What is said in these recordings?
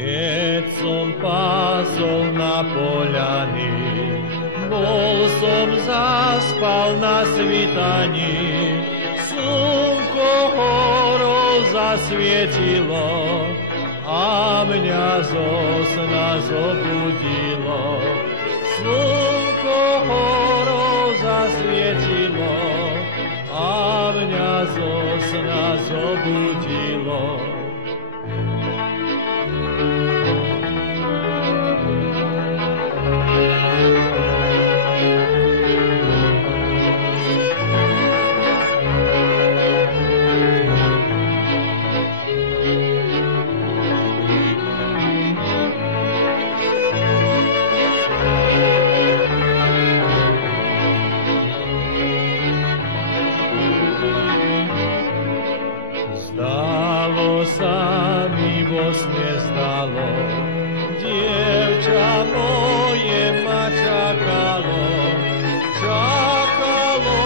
Keď som pásol na poľany, bol som zaspal na svitaní. Slnko horou zasvietilo a mňa zo sna zobudilo. Slnko horou zasvietilo a mňa zo sna zobudilo. Zdalo sa mi vo sne zdalo, dievča moje ma čakalo. Čakalo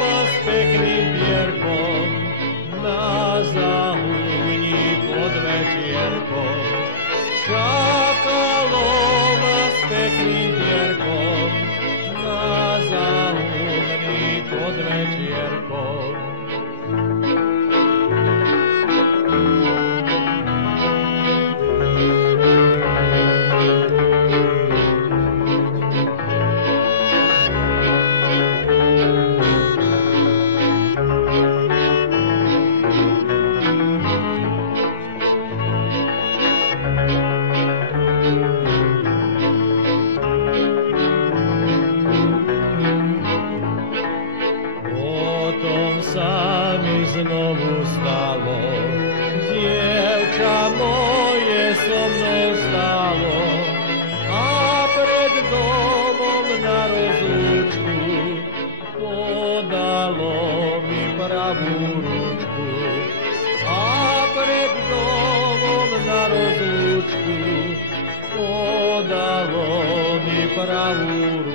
ma s pekným pierkom na záhubni pod večierkom. Čakalo ma s pekným pierkom na záhubni pod večierkom. Potom sa mi znovu stalo, dievča moje so mnou stálo a pred domom na rozlúčku podalo mi pravú ručku. A pred domom na rozlúčku podalo mi pravú ručku.